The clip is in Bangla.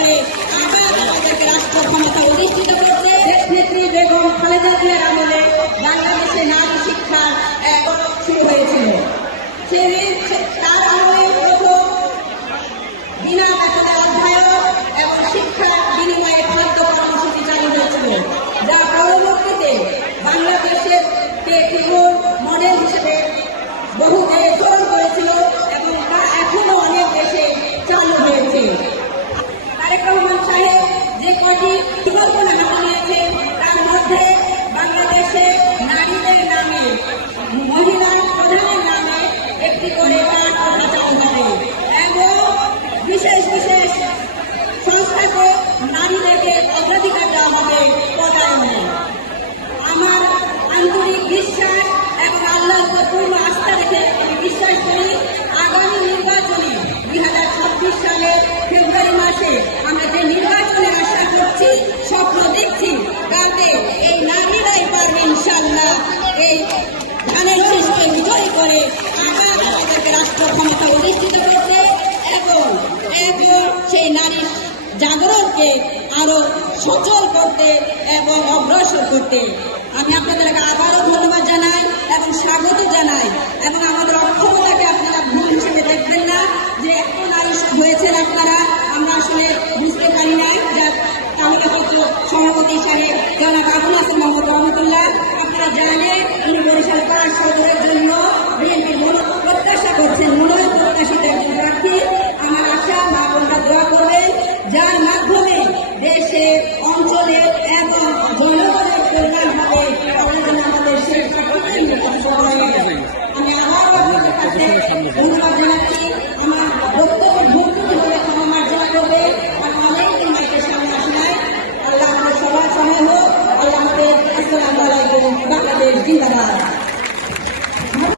করে আবার আমাদেরকে রাষ্ট্র ক্ষমতা অধিষ্ঠিত করছে। দেশ নেত্রী বেগম খালেদা জিয়ার আমলে বাংলাদেশে নারী শিক্ষার শুরু হয়েছিল। সেই বিশ্বাস করি আগামী নির্বাচনে দুই হাজার ছাব্বিশ সালের ফেব্রুয়ারি মাসে আমরা যে নির্বাচনের আশা করছি, স্বপ্ন দেখছি, তাতে এই নারীরাই পারবে ইনশাল্লাহ এই ধানের শীষকে বিজয়ী করে আগামী তাদেরকে রাষ্ট্র ক্ষমতা অধিষ্ঠিত করতে এবং একজন সেই নারী জাগরণকে আরও সচল করতে এবং অগ্রসর করতে। আমি আপনাদেরকে আবারও ধন্যবাদ রাখারা আমরা আসলে de Baja del